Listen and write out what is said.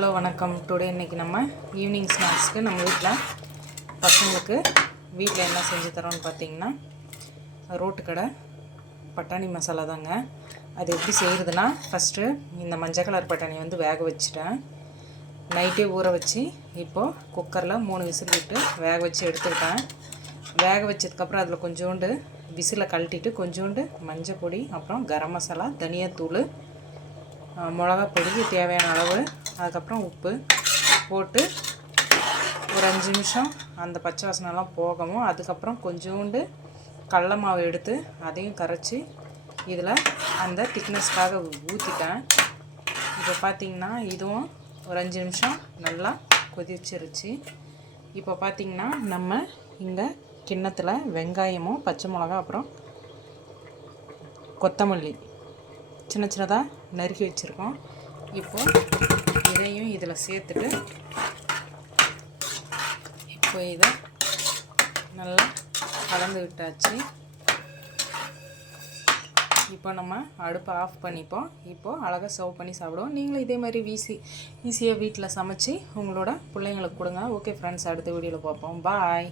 Hello வணக்கம். Today இன்றைக்கி நம்ம ஈவினிங் ஸ்நாக்ஸ்க்கு நம்ம பசங்களுக்கு வீட்டில் என்ன செஞ்சு தரோன்னு பார்த்தீங்கன்னா ரோட்டுக்கடை பட்டாணி மசாலா தாங்க. அது எப்படி செய்கிறதுனா, ஃபஸ்ட்டு இந்த மஞ்சள் கலர் பட்டாணி வேக வச்சுட்டேன். நைட்டே ஊற வச்சு இப்போது குக்கரில் 3 விசில் விட்டு வேக வச்சு எடுத்துக்கிட்டேன். வேக வச்சதுக்கப்புறம் அதில் கொஞ்சோண்டு விசிலை கழட்டிட்டு கொஞ்சோண்டு மஞ்சள் பொடி, அப்புறம் கரம் மசாலா, தனியாத்தூள், மிளகா பொடி தேவையான அளவு, அதுக்கப்புறம் உப்பு போட்டு ஒரு 5 நிமிஷம் அந்த பச்சை வாசனைலாம் போகவும், அதுக்கப்புறம் கொஞ்சோண்டு கடல மாவு எடுத்து அதையும் கரைச்சி இதில் அந்த திக்னஸ்க்காக ஊற்றிட்டேன். இப்போ பார்த்திங்கன்னா இதுவும் ஒரு 5 நிமிஷம் நல்லா கொதிச்சிருச்சு. இப்போ பார்த்திங்கன்னா நம்ம இங்கே கிண்ணத்தில் வெங்காயமும் பச்சை மிளகா அப்புறம் கொத்தமல்லி சின்ன சின்னதாக நறுக்கி வச்சுருக்கோம். இப்போது இதையும் இதில் சேர்த்துட்டு இப்போ இதை நல்லா கலந்து விட்டாச்சு. இப்போ நம்ம அடுப்பை ஆஃப் பண்ணிப்போம். இப்போது அழகாக சர்வ் பண்ணி சாப்பிடுவோம். நீங்களும் இதே மாதிரி ஈஸியாக வீட்டில் சமைச்சு உங்களோட பிள்ளைங்களுக்கு கொடுங்க. ஓகே ஃப்ரெண்ட்ஸ், அடுத்த வீடியோவில் பார்ப்போம். பாய்.